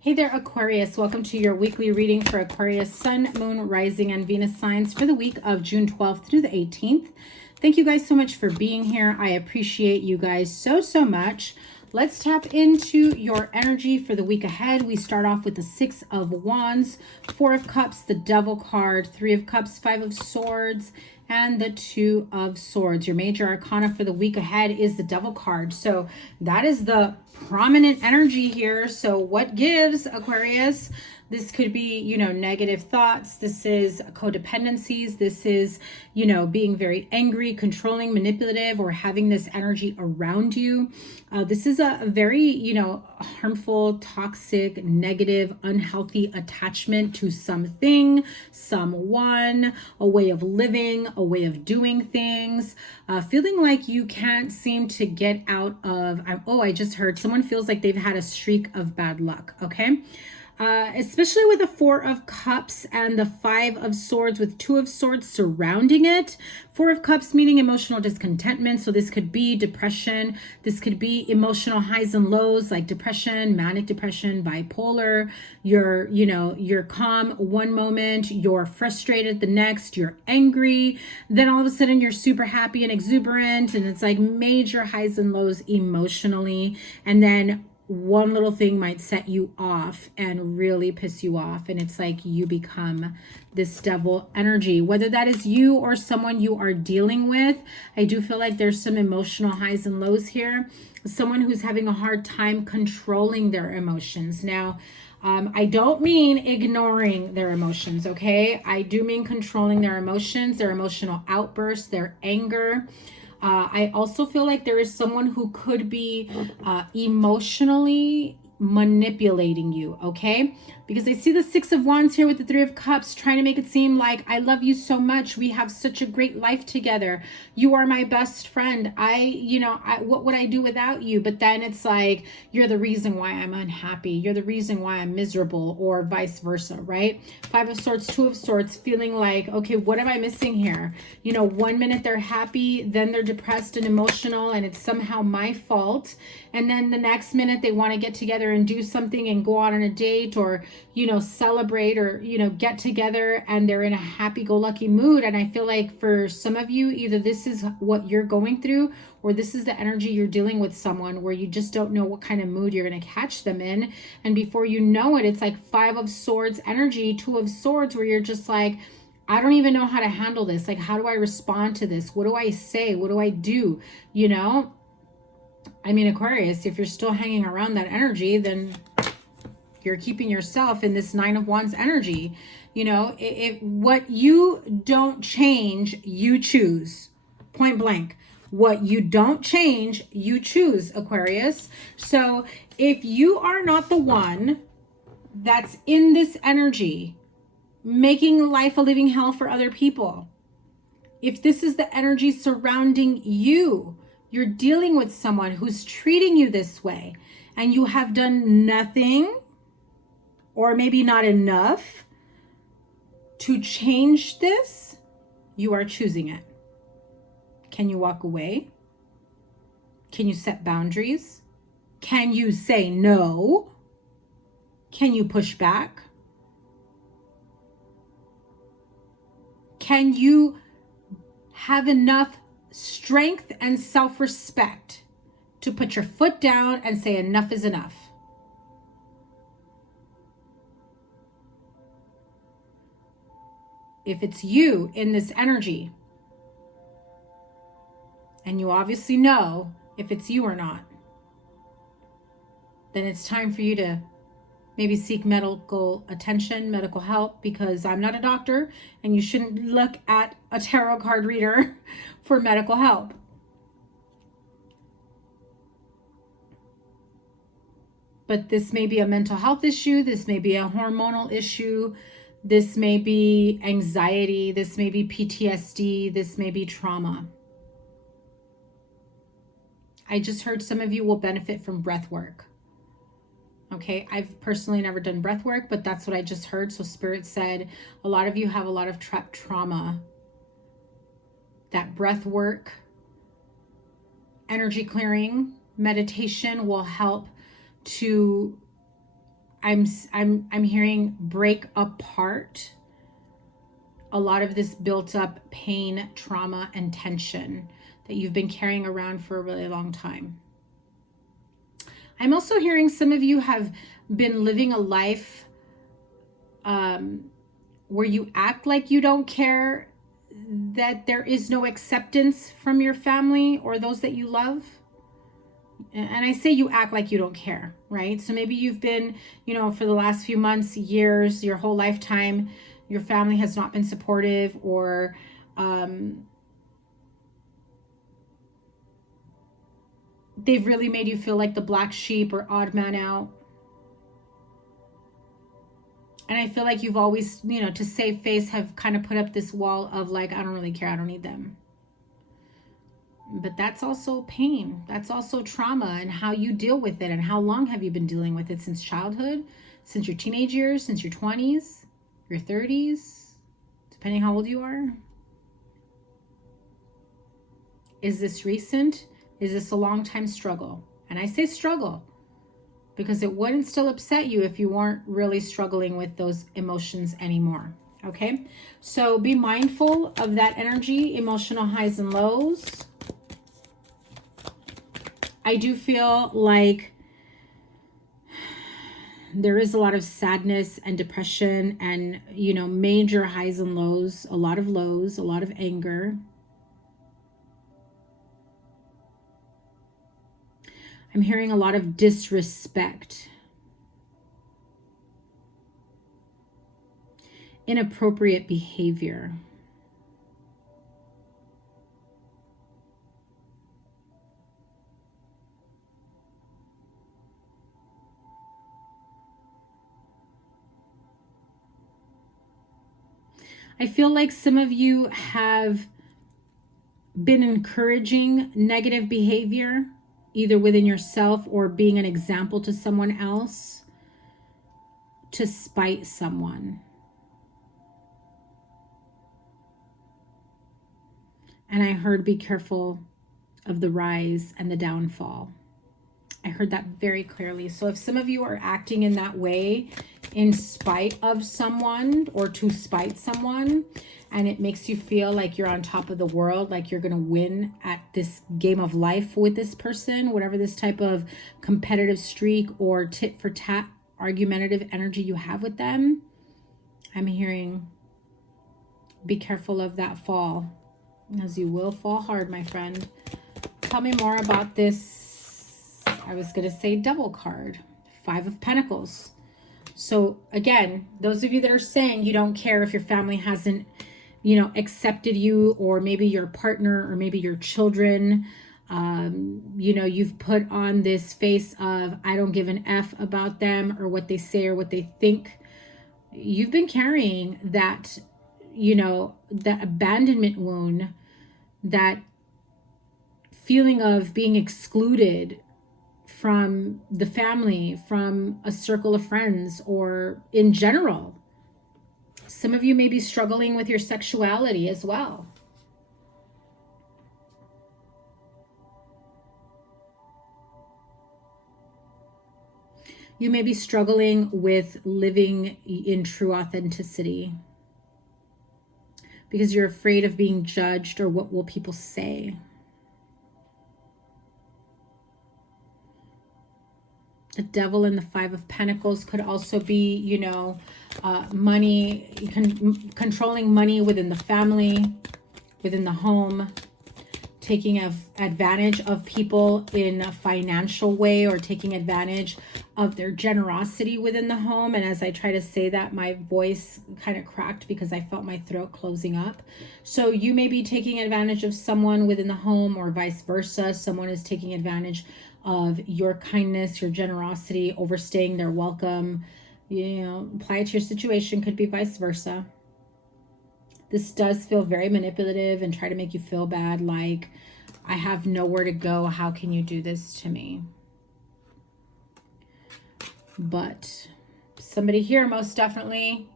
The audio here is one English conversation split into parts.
Hey there, Aquarius. Welcome to your weekly reading for Aquarius Sun, Moon, Rising, and Venus signs for the week of June 12th through the 18th. Thank you guys so much for being here. I appreciate you guys so much. Let's tap into your energy for the week ahead. We start off with the Six of Wands, Four of Cups, the Devil card, Three of Cups, Five of Swords, and the Two of Swords. Your major arcana for the week ahead is the Devil card. So that is the prominent energy here. So what gives, Aquarius? This could be, negative thoughts. This is codependencies. This is, being very angry, controlling, manipulative, or having this energy around you. This is a very, harmful, toxic, negative, unhealthy attachment to something, someone, a way of living, a way of doing things, feeling like you can't seem to get out of, I just heard someone feels like they've had a streak of bad luck, okay? Especially with the Four of Cups and the Five of Swords with Two of Swords surrounding it. Four of Cups meaning emotional discontentment. So this could be depression. This could be emotional highs and lows like depression, manic depression, bipolar. You're calm one moment, you're frustrated the next, you're angry. Then all of a sudden you're super happy and exuberant. And it's like major highs and lows emotionally. And then one little thing might set you off and really piss you off. And it's like you become this devil energy, whether that is you or someone you are dealing with. I do feel like there's some emotional highs and lows here. Someone who's having a hard time controlling their emotions. Now, I don't mean ignoring their emotions, okay? I do mean controlling their emotions, their emotional outbursts, their anger. I also feel like there is someone who could be emotionally manipulating you, okay? Because I see the Six of Wands here with the Three of Cups trying to make it seem like I love you so much. We have such a great life together. You are my best friend. What would I do without you? But then it's like, you're the reason why I'm unhappy. You're the reason why I'm miserable, or vice versa, right? Five of Swords, Two of Swords, feeling like, okay, what am I missing here? One minute they're happy, then they're depressed and emotional, and it's somehow my fault. And then the next minute they want to get together and do something and go out on a date, or celebrate, or get together, and they're in a happy-go-lucky mood. And I feel like for some of you, either this is what you're going through, or this is the energy you're dealing with someone where you just don't know what kind of mood you're going to catch them in. And before you know it, it's like Five of Swords energy, Two of Swords, where you're just like, I don't even know how to handle this. Like, how do I respond to this? What do I say? What do I do? I mean, Aquarius, if you're still hanging around that energy, then you're keeping yourself in this Nine of Wands energy. If what you don't change, you choose. Point blank. What you don't change, you choose, Aquarius. So if you are not the one that's in this energy, making life a living hell for other people, if this is the energy surrounding you, you're dealing with someone who's treating you this way, and you have done nothing, or maybe not enough, to change this, you are choosing it. Can you walk away? Can you set boundaries? Can you say no? Can you push back? Can you have enough strength and self-respect to put your foot down and say enough is enough? If it's you in this energy, and you obviously know if it's you or not, then it's time for you to maybe seek medical attention, medical help, because I'm not a doctor, and you shouldn't look at a tarot card reader for medical help. But this may be a mental health issue. This may be a hormonal issue. This may be anxiety. This may be PTSD. This may be trauma. I just heard some of you will benefit from breath work. Okay, I've personally never done breath work, but that's what I just heard. So Spirit said a lot of you have a lot of trapped trauma. That breath work, energy clearing, meditation will help to I'm hearing break apart a lot of this built up pain, trauma, and tension that you've been carrying around for a really long time. I'm also hearing some of you have been living a life where you act like you don't care, that there is no acceptance from your family or those that you love. And I say you act like you don't care, right? So maybe you've been, you know, for the last few months, years, your whole lifetime, your family has not been supportive, or they've really made you feel like the black sheep or odd man out. And I feel like you've always, you know, to save face, have kind of put up this wall of like, I don't really care, I don't need them. But that's also pain. That's also trauma, and how you deal with it. And how long have you been dealing with it? Since childhood, since your teenage years, since your 20s, your 30s, depending how old you are. Is this recent? Is this a long time struggle? And I say struggle because it wouldn't still upset you if you weren't really struggling with those emotions anymore. Okay, so be mindful of that energy, emotional highs and lows. I do feel like there is a lot of sadness and depression and, you know, major highs and lows, a lot of lows, a lot of anger. I'm hearing a lot of disrespect, inappropriate behavior. I feel like some of you have been encouraging negative behavior, either within yourself or being an example to someone else, to spite someone. And I heard be careful of the rise and the downfall. I heard that very clearly. So if some of you are acting in that way in spite of someone or to spite someone, and it makes you feel like you're on top of the world, like you're going to win at this game of life with this person, whatever this type of competitive streak or tit for tat argumentative energy you have with them, I'm hearing be careful of that fall, as you will fall hard, my friend. Tell me more about this. I was going to say double card, 5 of Pentacles. So again, those of you that are saying you don't care if your family hasn't, you know, accepted you, or maybe your partner, or maybe your children, you know, you've put on this face of, I don't give an F about them or what they say or what they think. You've been carrying that, you know, that abandonment wound, that feeling of being excluded from the family, from a circle of friends, or in general. Some of you may be struggling with your sexuality as well. You may be struggling with living in true authenticity because you're afraid of being judged, or what will people say. The Devil and the 5 of Pentacles could also be, you know, money, controlling money within the family, within the home, taking advantage of people in a financial way, or taking advantage of their generosity within the home. And as I try to say that, my voice kind of cracked because I felt my throat closing up. So you may be taking advantage of someone within the home, or vice versa. Someone is taking advantage of your kindness, your generosity, overstaying their welcome. You know, apply it to your situation. Could be vice versa. This does feel very manipulative and try to make you feel bad, like, I have nowhere to go. How can you do this to me? But somebody here most definitely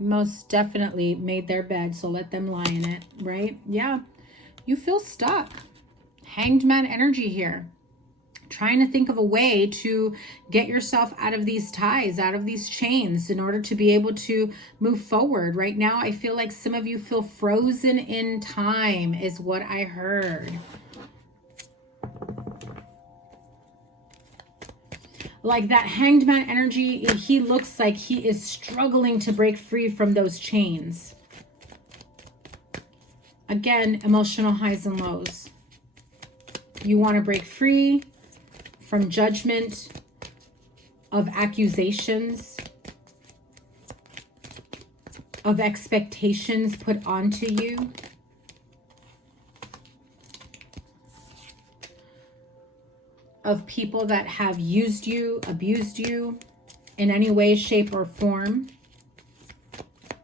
made their bed, so let them lie in it, right? Yeah, you feel stuck. Hanged Man energy here. trying to think of a way to get yourself out of these ties, out of these chains in order to be able to move forward. Right now, I feel like some of you feel frozen in time is what I heard. Like that Hanged Man energy, he looks like he is struggling to break free from those chains. Again, emotional highs and lows. You want to break free from judgment, of accusations, of expectations put onto you. Of people that have used you, abused you in any way, shape, or form.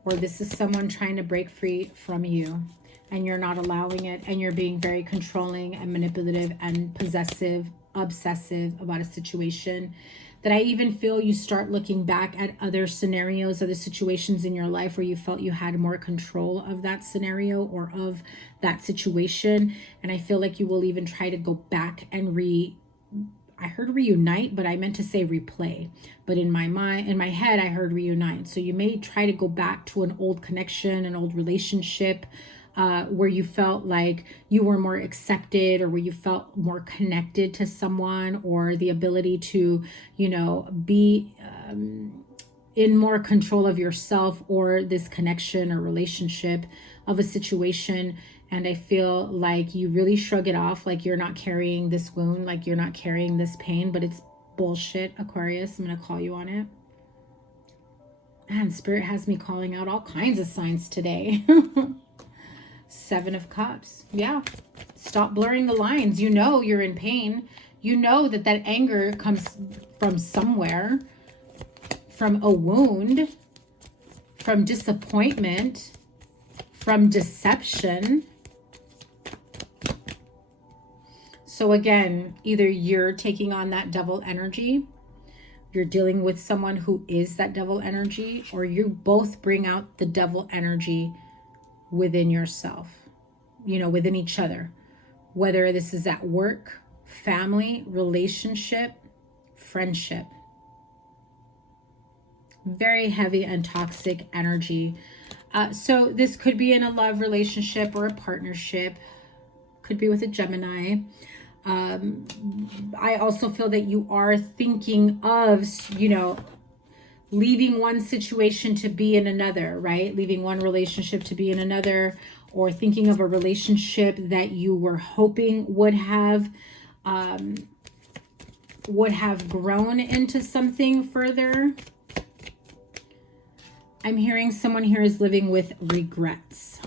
Or this is someone trying to break free from you and you're not allowing it, and you're being very controlling and manipulative and possessive, obsessive about a situation, that I even feel you start looking back at other scenarios, other situations in your life where you felt you had more control of that scenario or of that situation. And I feel like you will even try to go back and I heard reunite, but I meant to say replay. But in my mind, in my head, I heard reunite. So you may try to go back to an old connection, an old relationship, where you felt like you were more accepted, or where you felt more connected to someone, or the ability to, you know, be in more control of yourself or this connection or relationship of a situation. And I feel like you really shrug it off, like you're not carrying this wound, like you're not carrying this pain, but it's bullshit, Aquarius. I'm going to call you on it. Man, Spirit has me calling out all kinds of signs today. Seven of Cups. Yeah. Stop blurring the lines. You know you're in pain. You know that that anger comes from somewhere, from a wound, from disappointment, from deception. So again, either you're taking on that devil energy, you're dealing with someone who is that devil energy, or you both bring out the devil energy within yourself, you know, within each other, whether this is at work, family, relationship, friendship. Very heavy and toxic energy. So this could be in a love relationship or a partnership, could be with a Gemini. I also feel that you are thinking of, you know, leaving one situation to be in another, right? Leaving one relationship to be in another, or thinking of a relationship that you were hoping would have grown into something further. I'm hearing someone here is living with regrets.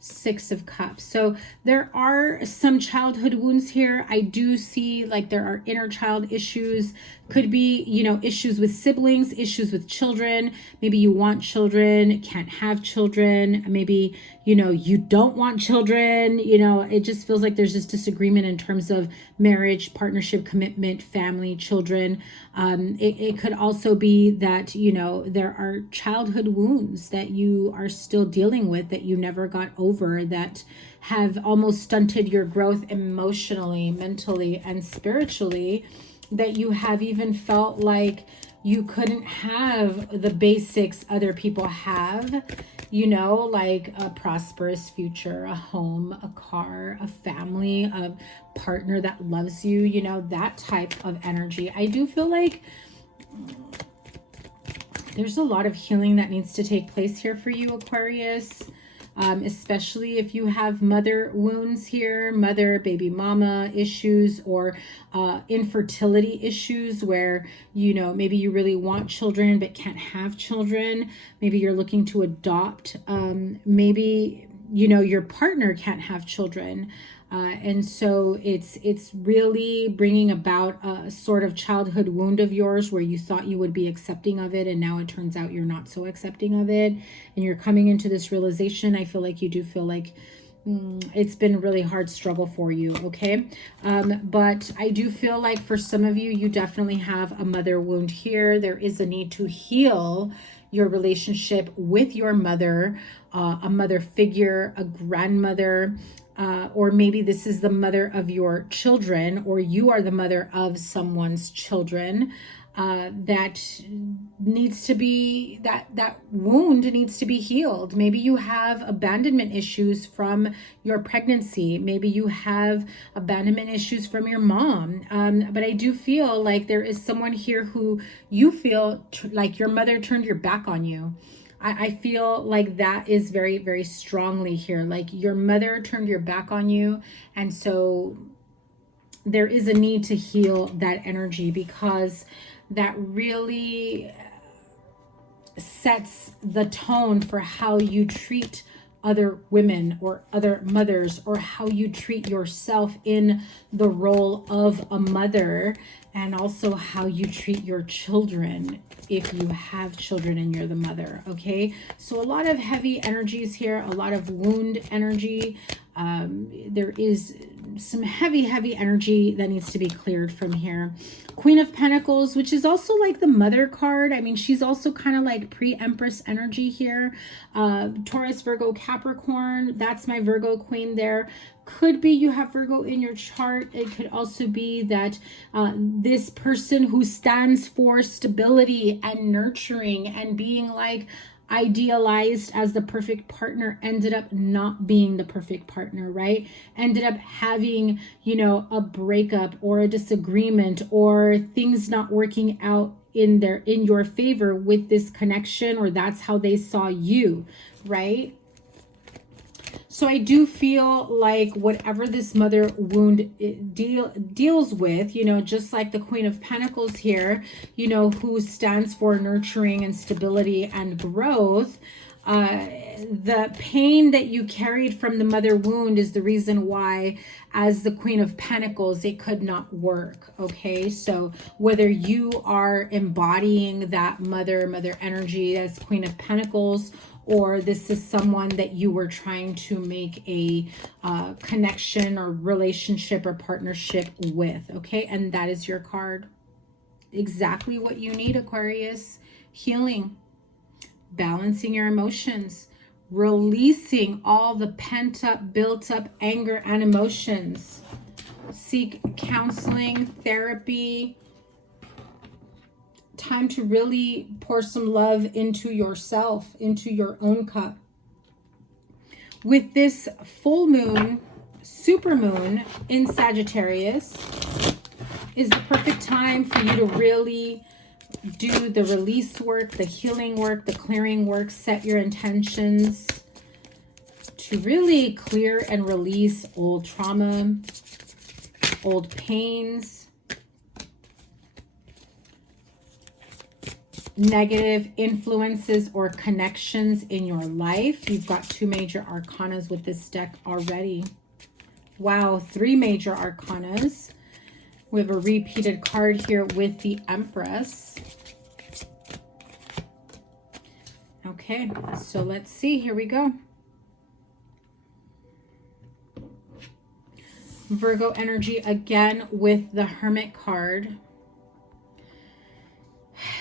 Six of Cups. So there are some childhood wounds here. I do see like there are inner child issues. Could be, you know, issues with siblings, issues with children. Maybe you want children, can't have children. Maybe, you know, you don't want children. You know, it just feels like there's this disagreement in terms of marriage, partnership, commitment, family, children. It could also be that, you know, there are childhood wounds that you are still dealing with, that you never got over, that have almost stunted your growth emotionally, mentally, and spiritually, that you have even felt like you couldn't have the basics other people have, you know, like a prosperous future, a home, a car, a family, a partner that loves you, you know, that type of energy. I do feel like there's a lot of healing that needs to take place here for you, Aquarius. Especially if you have mother wounds here, mother, baby mama issues, or infertility issues where, you know, maybe you really want children but can't have children. Maybe you're looking to adopt. Maybe, you know, your partner can't have children. And so it's really bringing about a sort of childhood wound of yours where you thought you would be accepting of it, and now it turns out you're not so accepting of it, and you're coming into this realization. I feel like you do feel like it's been a really hard struggle for you, okay? But I do feel like for some of you, you definitely have a mother wound here. There is a need to heal your relationship with your mother, a mother figure, a grandmother, or maybe this is the mother of your children, or you are the mother of someone's children, that needs to be, that wound needs to be healed. Maybe you have abandonment issues from your pregnancy. Maybe you have abandonment issues from your mom. But I do feel like there is someone here who you feel like your mother turned your back on you. I feel like that is very, very strongly here. Like your mother turned your back on you. And so there is a need to heal that energy, because that really sets the tone for how you treat other women or other mothers, or how you treat yourself in the role of a mother, and also how you treat your children if you have children and you're the mother. Okay, so a lot of heavy energies here, a lot of wound energy. There is some heavy energy that needs to be cleared from here. Queen of Pentacles, which is also like the mother card. I mean, she's also kind of like pre-Empress energy here. Taurus, Virgo, Capricorn. That's my Virgo queen there. Could be you have Virgo in your chart. It could also be that this person who stands for stability and nurturing and being like idealized as the perfect partner ended up not being the perfect partner, right? Ended up having, you know, a breakup or a disagreement, or things not working out in your favor with this connection, or that's how they saw you, right? So I do feel like whatever this mother wound deals with, you know, just like the Queen of Pentacles here, you know, who stands for nurturing and stability and growth, the pain that you carried from the mother wound is the reason why, as the Queen of Pentacles, it could not work. Okay, so whether you are embodying that mother energy as Queen of Pentacles, or this is someone that you were trying to make a connection or relationship or partnership with, okay? And that is your card. Exactly what you need, Aquarius. Healing, balancing your emotions, releasing all the pent-up, built-up anger and emotions. Seek counseling, therapy. Time to really pour some love into yourself, into your own cup. With this full moon, super moon in Sagittarius is the perfect time for you to really do the release work, the healing work, the clearing work, set your intentions to really clear and release old trauma, old pains, negative influences or connections in your life. You've got 2 major arcanas with this deck already. Wow, 3 major arcanas. We have a repeated card here with the Empress. Okay, so let's see. Here we go. Virgo energy again with the Hermit card.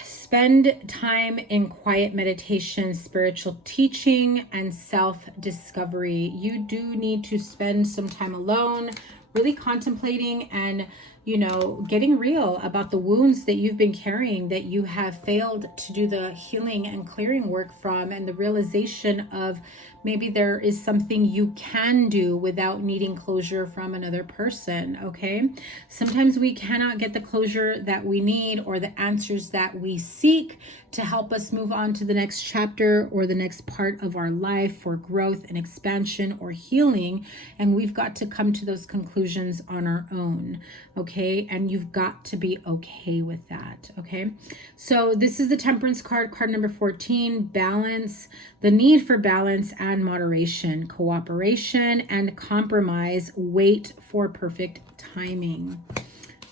Spend time in quiet meditation, spiritual teaching, and self-discovery. You do need to spend some time alone, really contemplating and, you know, getting real about the wounds that you've been carrying, that you have failed to do the healing and clearing work from, and the realization of maybe there is something you can do without needing closure from another person, okay? Sometimes we cannot get the closure that we need or the answers that we seek to help us move on to the next chapter or the next part of our life for growth and expansion or healing. And we've got to come to those conclusions on our own, okay? And you've got to be okay with that, okay? So this is the Temperance card, card number 14, balance, the need for balance and moderation, cooperation and compromise, wait for perfect timing.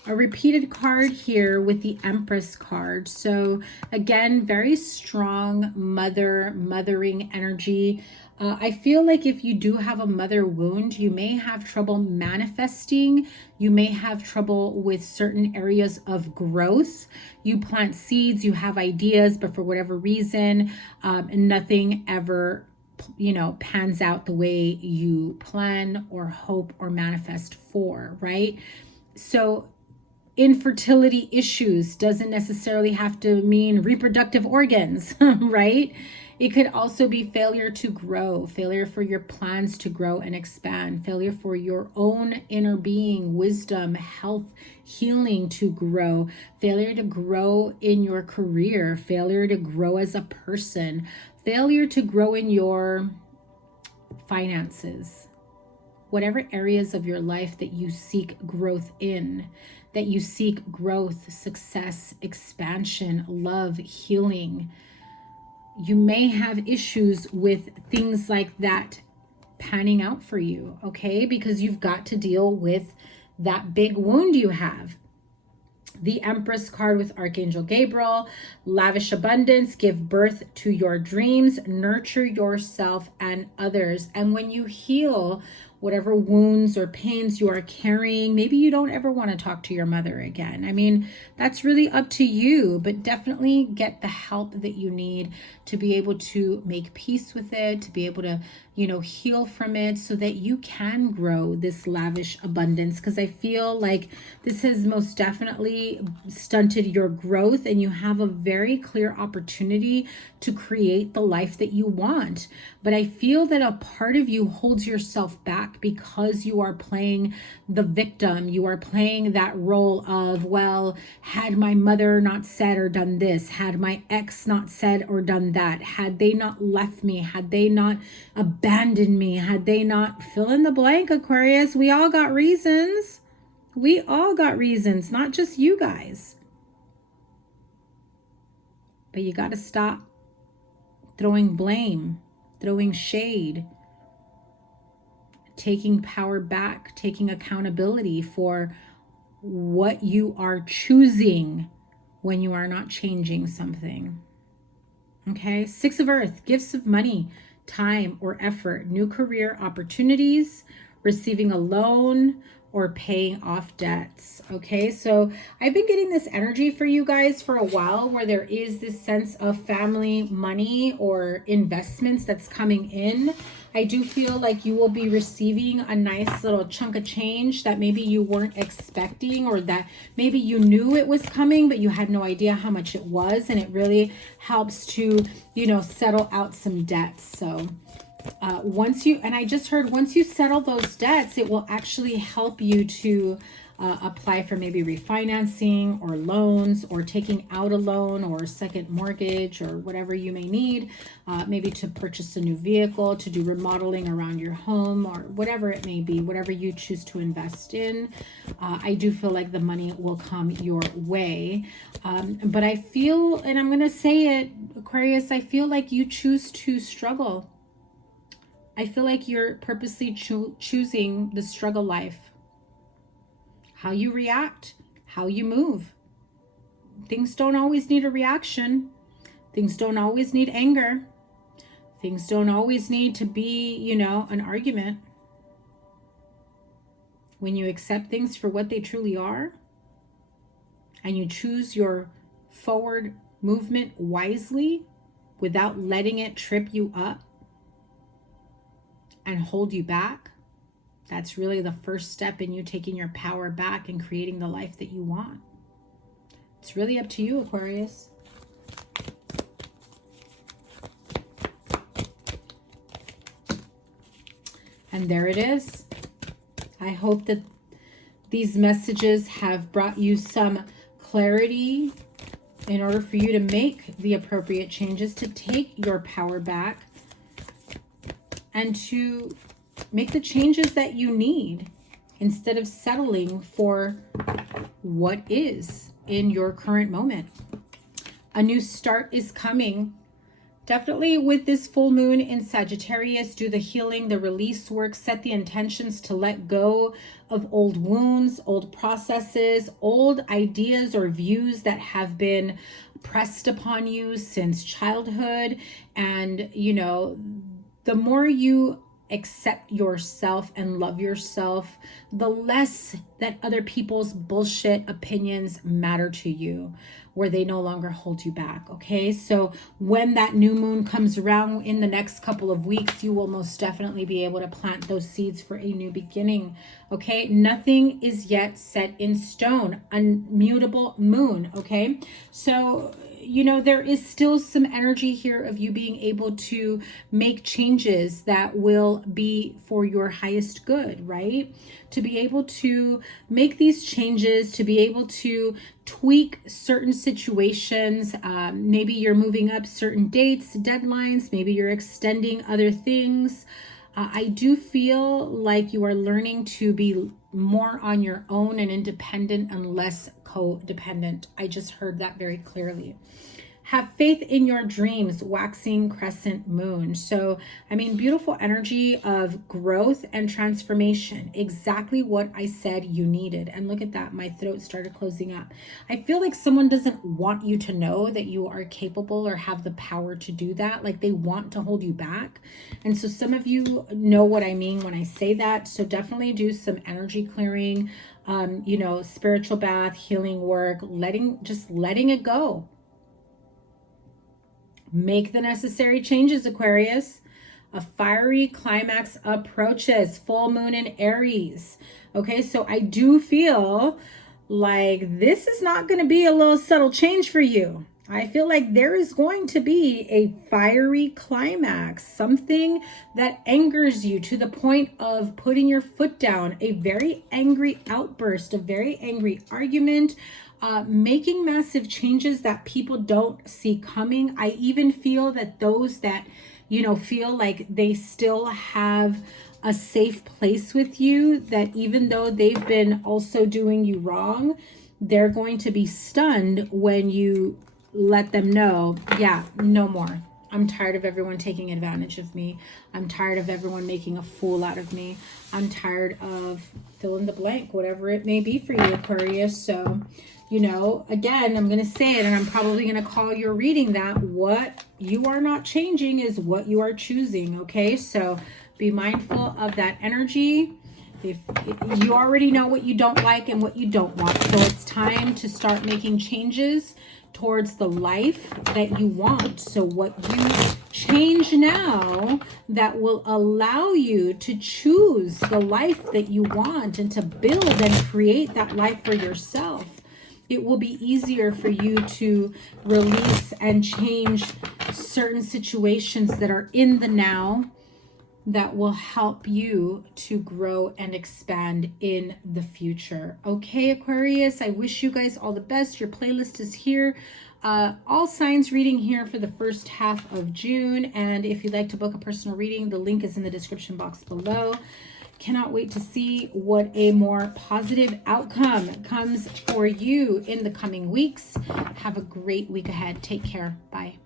A repeated card here with the Empress card. So again, very strong mothering energy. I feel like if you do have a mother wound, you may have trouble manifesting. You may have trouble with certain areas of growth. You plant seeds, you have ideas, but for whatever reason, nothing ever you know, pans out the way you plan or hope or manifest for, right? So infertility issues doesn't necessarily have to mean reproductive organs, right? It could also be failure to grow, failure for your plans to grow and expand, failure for your own inner being, wisdom, health, healing to grow, failure to grow in your career, failure to grow as a person, failure to grow in your finances. Whatever areas of your life that you seek growth in, that you seek growth, success, expansion, love, healing, you may have issues with things like that panning out for you, okay? Because you've got to deal with that big wound you have. The Empress card with Archangel Gabriel, lavish abundance, give birth to your dreams, nurture yourself and others. And when you heal whatever wounds or pains you are carrying, maybe you don't ever want to talk to your mother again. I mean, that's really up to you, but definitely get the help that you need to be able to make peace with it, to be able to, you know, heal from it so that you can grow this lavish abundance. Because I feel like this has most definitely stunted your growth, and you have a very clear opportunity to create the life that you want. But I feel that a part of you holds yourself back because you are playing the victim. You are playing that role of, well, had my mother not said or done this, had my ex not said or done that, had they not left me, had they not abandoned me, had they not fill in the blank, Aquarius. We all got reasons. We all got reasons, not just you guys. But you got to stop throwing blame, throwing shade, taking power back, taking accountability for what you are choosing when you are not changing something. Okay, Six of Earth, gifts of money, time or effort, new career opportunities, receiving a loan, or paying off debts. Okay, so I've been getting this energy for you guys for a while where there is this sense of family money or investments that's coming in. I do feel like you will be receiving a nice little chunk of change that maybe you weren't expecting, or that maybe you knew it was coming but you had no idea how much it was, and it really helps to, you know, settle out some debts. So once you settle those debts, it will actually help you to apply for maybe refinancing or loans, or taking out a loan or a second mortgage, or whatever you may need, maybe to purchase a new vehicle, to do remodeling around your home, or whatever it may be, whatever you choose to invest in. I do feel like the money will come your way. But I feel, and I'm going to say it, Aquarius, I feel like you choose to struggle. I feel like you're purposely choosing the struggle life. How you react, how you move. Things don't always need a reaction. Things don't always need anger. Things don't always need to be, you know, an argument. When you accept things for what they truly are, and you choose your forward movement wisely without letting it trip you up and hold you back, that's really the first step in you taking your power back and creating the life that you want. It's really up to you, Aquarius. And there it is. I hope that these messages have brought you some clarity in order for you to make the appropriate changes, to take your power back, and to make the changes that you need instead of settling for what is in your current moment. A new start is coming. Definitely with this full moon in Sagittarius, do the healing, the release work, set the intentions to let go of old wounds, old processes, old ideas or views that have been pressed upon you since childhood. And, you know, the more you accept yourself and love yourself, the less that other people's bullshit opinions matter to you, where they no longer hold you back. Okay, so when that new moon comes around in the next couple of weeks, you will most definitely be able to plant those seeds for a new beginning. Okay, nothing is yet set in stone. Unmutable moon. Okay, so you know, there is still some energy here of you being able to make changes that will be for your highest good, right? To be able to make these changes, to be able to tweak certain situations. Maybe you're moving up certain dates, deadlines, maybe you're extending other things. I do feel like you are learning to be more on your own and independent and less codependent. I just heard that very clearly. Have faith in your dreams, waxing crescent moon. So, I mean, beautiful energy of growth and transformation. Exactly what I said you needed. And look at that, my throat started closing up. I feel like someone doesn't want you to know that you are capable or have the power to do that. Like they want to hold you back. And so some of you know what I mean when I say that. So definitely do some energy clearing, you know, spiritual bath, healing work, letting it go. Make the necessary changes, Aquarius. A fiery climax approaches. Full moon in Aries. Okay, so I do feel like this is not going to be a little subtle change for you. I feel like there is going to be a fiery climax, something that angers you to the point of putting your foot down, a very angry outburst, a very angry argument, making massive changes that people don't see coming. I even feel that those that, you know, feel like they still have a safe place with you, that even though they've been also doing you wrong, they're going to be stunned when you let them know, yeah, no more. I'm tired of everyone taking advantage of me. I'm tired of everyone making a fool out of me. I'm tired of fill in the blank, whatever it may be for you, Aquarius. So, you know, again, I'm going to say it, and I'm probably going to call your reading that what you are not changing is what you are choosing. Okay, so be mindful of that energy. If you already know what you don't like and what you don't want, so it's time to start making changes towards the life that you want. So what you change now that will allow you to choose the life that you want and to build and create that life for yourself. It will be easier for you to release and change certain situations that are in the now that will help you to grow and expand in the future. Okay, Aquarius, I wish you guys all the best. Your playlist is here. All signs reading here for the first half of June. And if you'd like to book a personal reading, the link is in the description box below. Cannot wait to see what a more positive outcome comes for you in the coming weeks. Have a great week ahead. Take care. Bye.